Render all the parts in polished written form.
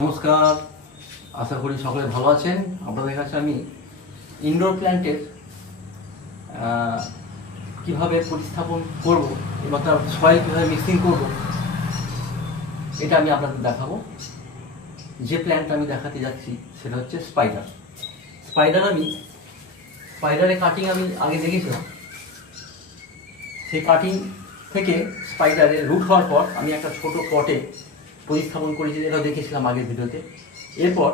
নমস্কার, আশা করি সকলে ভালো আছেন। আপনাদের কাছে আমি ইনডোর প্ল্যান্টের কিভাবে প্রতিস্থাপন করব এবং তার সয়েল কীভাবে মিক্সিং করব এটা আমি আপনাদের দেখাবো। যে প্ল্যান্ট আমি দেখাতে যাচ্ছি সেটা হচ্ছে স্পাইডার। স্পাইডারের কাটিং আমি আগে দেখেছিলাম। সেই কাটিং থেকে স্পাইডারের রুট হওয়ার পর আমি একটা ছোট পটে প্রতিস্থাপন করেছি, এটা দেখেছিলাম আগের ভিডিওতে। এরপর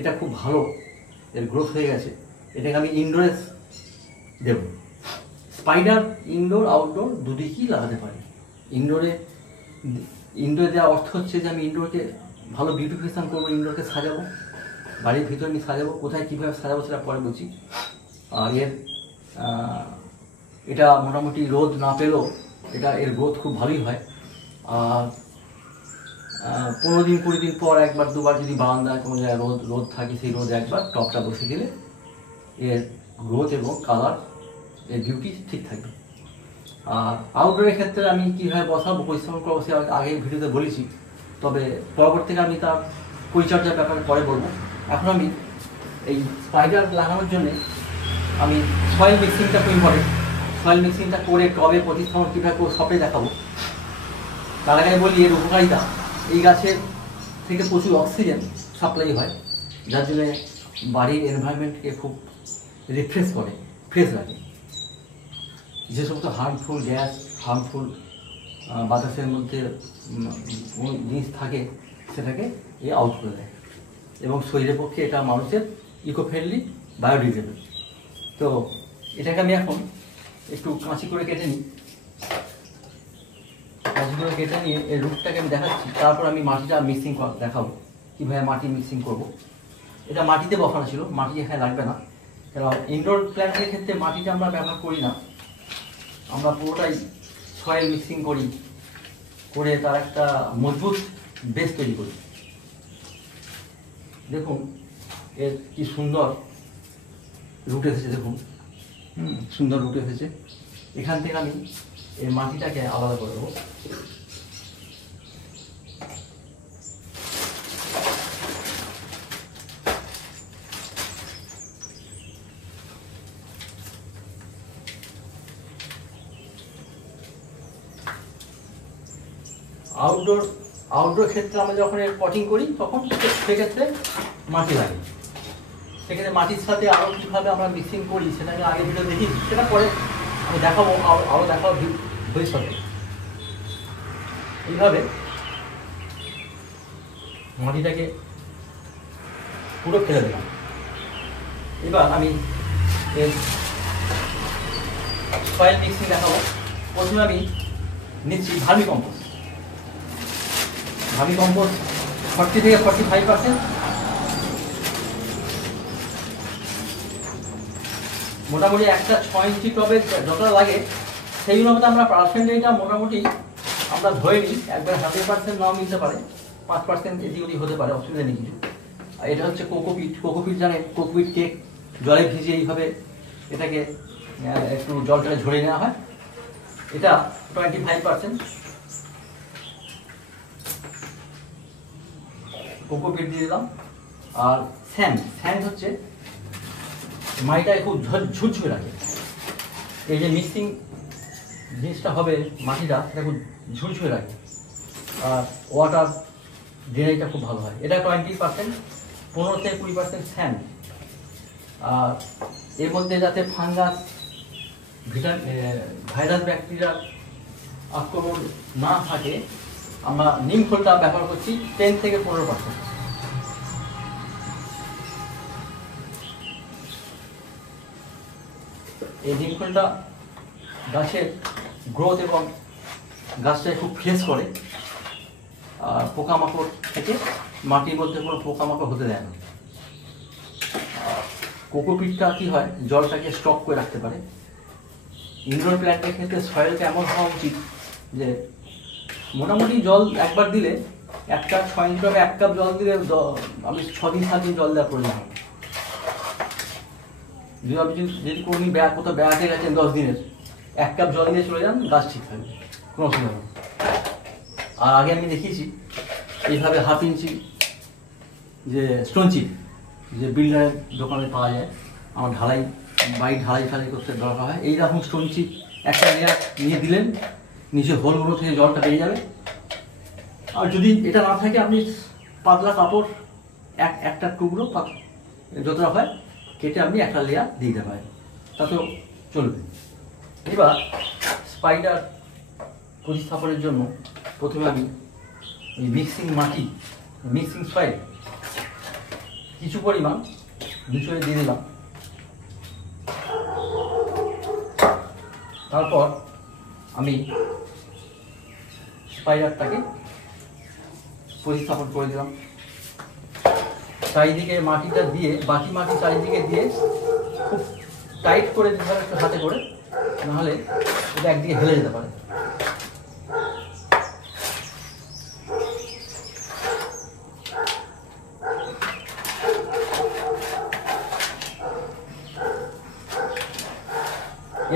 এটা খুব ভালো এর গ্রোথ হয়ে গেছে, এটাকে আমি ইনডোরে দেব। স্পাইডার ইনডোর আউটডোর দুদিকেই লাগাতে পারি। ইনডোরে দেওয়ার অর্থ হচ্ছে যে আমি ইনডোরকে ভালো বিউটিফিকেশন করবো, ইনডোরকে সাজাবো, বাড়ির ভিতরে আমি সাজাবো। কোথায় কীভাবে সাজাবো সেটা পরে বলছি। আর এটা মোটামুটি রোদ না পেলেও এর গ্রোথ খুব ভালোই হয়। আর 15 দিন 20 দিন পর একবার দুবার যদি বারান্দায় কোনো জায়গায় রোদ থাকে, সেই রোদ একবার টপটা বসে দিলে এর গ্রোথ এবং কালার, এর বিউটি ঠিক থাকবে। আর আউটডোরের ক্ষেত্রে আমি কীভাবে বসাবো, পরিশ্রম করবো সে আগের ভিডিওতে বলেছি, তবে পরবর্তীতে আমি তার পরিচর্যার ব্যাপারে পরে বলবো। এখন আমি এই স্পাইডার লাগানোর জন্যে আমি সয়েল মিক্সিংটা খুব ইম্পর্টেন্ট। সয়েল মিক্সিংটা করে টবে প্রতিস্থাপন কীভাবে করবো সবটাই দেখাবো। তার আগে বলি এর উপকারিতা। এই গাছের থেকে প্রচুর অক্সিজেন সাপ্লাই হয়, যার জন্য বাড়ির এনভায়রনমেন্টকে খুব রিফ্রেশ করে, ফ্রেশ রাখে। যে সমস্ত হার্মফুল গ্যাস, হার্মফুল বাতাসের মধ্যে জিনিস থাকে সেটাকে আউট করে দেয় এবং শরীরের পক্ষে এটা মানুষের ইকো ফ্রেন্ডলি, বায়োডিগ্রেডেবল। তো এটাকে আমি এখন একটু কাঁচি করে কেটে নিই। কাঁচিগুলো কেটে নিয়ে এই রুটটাকে আমি দেখাচ্ছি, তারপর আমি মাটিটা মিক্সিং দেখাবো কীভাবে মাটি মিক্সিং করব। এটা মাটিতে বসানো ছিল, মাটি এখানে লাগবে না, কারণ ইনডোর প্ল্যান্টের ক্ষেত্রে মাটিটা আমরা ব্যবহার করি না, আমরা পুরোটাই সয়েল মিক্সিং করে তার একটা মজবুত বেস তৈরি করি। দেখুন এর কি সুন্দর রুট এসেছে, দেখুন সুন্দর রুট এসেছে। এখান থেকে আমি এই মাটিটাকে আলাদা করে দেবো। আউটডোর ক্ষেত্রে আমরা যখন এর পটিং করি তখন সেক্ষেত্রে মাটি লাগে। সেক্ষেত্রে মাটির সাথে আরও কীভাবে আমরা মিক্সিং করি সেটাকে আগে ভিডিও দেখি, সেটা পরে আমি দেখাবো, আরও দেখাবো ভবিষ্যতে। এইভাবে মাটিটাকে পুরো ফেলে দিলাম। এবার আমি এর সয়েল মিক্সিং দেখাবো। প্রথমে আমি নিচ্ছি ভার্মি কম্পোস্ট 40 থেকে 45%। মোটামুটি একটা 6 ইঞ্চি টবে যতটা লাগে সেই অনুপাতে আমরা পার্সেন্টেজটা মোটামুটি আমরা ধরে নিই। একবার 100% নাও নিতে পারে, 5% এদিক ওদিক হতে পারে, অসুবিধা নেই কিছু। আর এটা হচ্ছে কোকোপিট জানেন, কোকোপিট কেক জলে ভিজিয়ে এইভাবে এটাকে একটু জলটা ঝরিয়ে নেওয়া হয়। এটা 25% কোকোপিট দিয়ে দিলাম। আর স্যান্ড হচ্ছে মাটিটাকে খুব ঝুরঝুরে রাখে। এই যে মিক্সিং জিনিসটা হবে মাটিটা, সেটা খুব ঝুরঝুরে রাখে। আর ওয়াটার ড্রেনেজটা খুব ভালো হয়। এটা 20%, 15 থেকে 20% স্যান্ড। আর এর মধ্যে যাতে ফাঙ্গাস, ভাইরাস, ব্যাকটেরিয়ার আক্রমণ না থাকে আমরা নিম খোলটা ব্যবহার করছি 10 থেকে 15%। এই নিম খোলটা গাছের গ্রোথ এবং গাছটাকে খুব ফ্রেশ করে। আর পোকামাকড় থেকে মাটির মধ্যে কোনো পোকামাকড় হতে দেয় না। কোকোপিটটা কী হয়, জলটাকে স্টক করে রাখতে পারে। ইনডোর প্ল্যান্টের ক্ষেত্রে সয়েলটা এমন হওয়া উচিত যে মোটামুটি জল একবার দিলে, একটা 6 ইঞ্চি টবে 1 কাপ জল দিলে আমি 6 দিন 7 দিন জল দেওয়ার প্রয়োজন হয়। যদি কোনো কোথাও বেড়াতে গেছেন 10 দিনের, 1 কাপ জল দিয়ে চলে যান, গাছ ঠিক থাকবে, কোনো অসুবিধা নেই। আর আগে আমি দেখিয়েছি এইভাবে 1/2 ইঞ্চি যে স্টোন চিপ যে বিল্ডারের দোকানে পাওয়া যায়, আমার বাড়ি ঢালাই করতে দরকার হয়, এইরকম স্টোন চিপ একটা লেয়ার নিয়ে দিলেন, নিচে হোলগুলো থেকে জলটা বেরিয়ে যাবে। আর যদি এটা না থাকে আপনি পাতলা কাপড় একটা টুকরো যতটা হয় কেটে আপনি একটা লেয়ার দিয়ে দিতে পারেন, তাতেও চলবে। এবার স্পাইডার প্রতিস্থাপনের জন্য প্রথমে আমি এই মিক্সিং সয়েল কিছু পরিমাণ নিচে দিয়ে দিলাম। তারপর আমি স্পাইডারটাকে প্রতিস্থাপন করে দিলাম। চারিদিকে মাটিটা দিয়ে, বাকি মাটি চারিদিকে দিয়ে খুব টাইট করে দিতে হবে একটু হাতে করে, নাহলে এটা একদিকে হেলে যেতে পারে।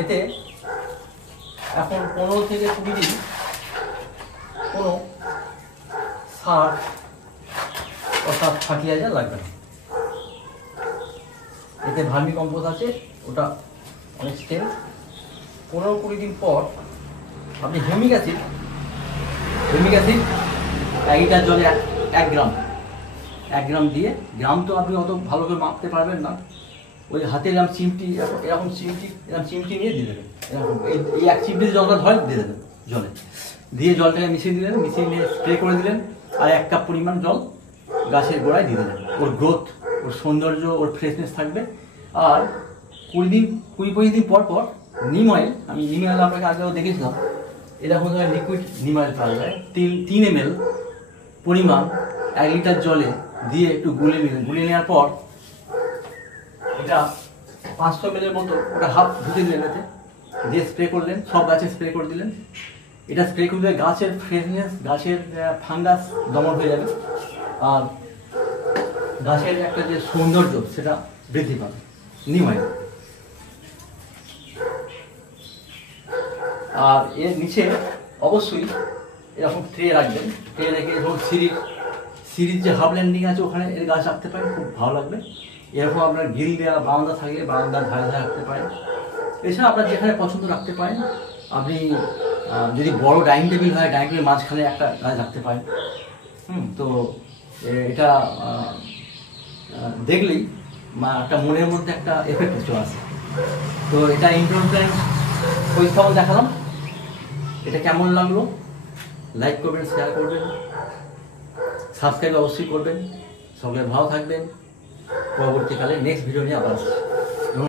এতে এখন 15 থেকে 20 দিন কোনো সার অর্থাৎ ফার্টিলাইজার লাগবে না। এতে ভার্মি কম্পোস্ট আছে, ওটা অনেক স্টেল। 15-20 দিন পর আপনি হিউমিক অ্যাসিড 1 লিটার জলে 1 গ্রাম দিয়ে, গ্রাম তো আপনি অত ভালো করে মাপতে পারবেন না, ওই হাতে এরকম চিমটি নিয়ে দিয়ে দেবেন। এরকম এই 1 চিমটি জলটা ধরে দিয়ে দেবেন, জলে দিয়ে জলটাকে মিশিয়ে নিয়ে স্প্রে করে দিলেন। আর 1 কাপ পরিমাণ জল গাছের গোড়ায় দিয়ে দেবেন। ওর গ্রোথ, ওর সৌন্দর্য, ওর ফ্রেশনেস থাকবে। আর 20-25 দিন পর নিম অয়েল, আমি নিম অয়েল আপনাকে আগেও দেখেছিলাম, এরকম ধরনের লিকুইড নিম অয়েল পাওয়া যায়। 3 ml পরিমাণ 1 লিটার জলে দিয়ে একটু গুলে নেওয়ার পর এটা 500 ml মতো ওটা হাফ ধুতে দিলেন, এতে দিয়ে স্প্রে করলেন, সব গাছে স্প্রে করে দিলেন। এটা স্প্রে করলে গাছের ফ্রেশনেস, গাছের ফাঙ্গাস দমন হয়ে যাবে, আর গাছের একটা যে সৌন্দর্য সেটা বৃদ্ধি পাবে নিম অয়েল। আর এর নিচে অবশ্যই এরকম ট্রে রাখবেন, ট্রে রেখে ধরুন সিঁড়ির যে হাফ ল্যান্ডিং আছে ওখানে এর গাছ রাখতে পারেন, খুব ভালো লাগবে। এরকম আপনার গ্রিল দেওয়া বারান্দা থাকলে বারান্দার ধারে রাখতে পারেন। এছাড়া আপনার যেখানে পছন্দ রাখতে পারেন। আপনি যদি বড় ডাইনিং টেবিল হয়, ডাইনিং টেবিলের মাঝখানে একটা গাছ রাখতে পারেন। তো এটা দেখলেই একটা মনের মধ্যে একটা এফেক্ট চলে আসে। তো এটা ইনডোর প্ল্যান্ট প্রতিস্থাপন দেখালাম। এটা কেমন লাগলো লাইক করবেন, শেয়ার করবেন, সাবস্ক্রাইব অবশ্যই করবেন। সকলে ভালো থাকবেন। পরবর্তীকালে নেক্সট ভিডিও নিয়ে আবার আসছি।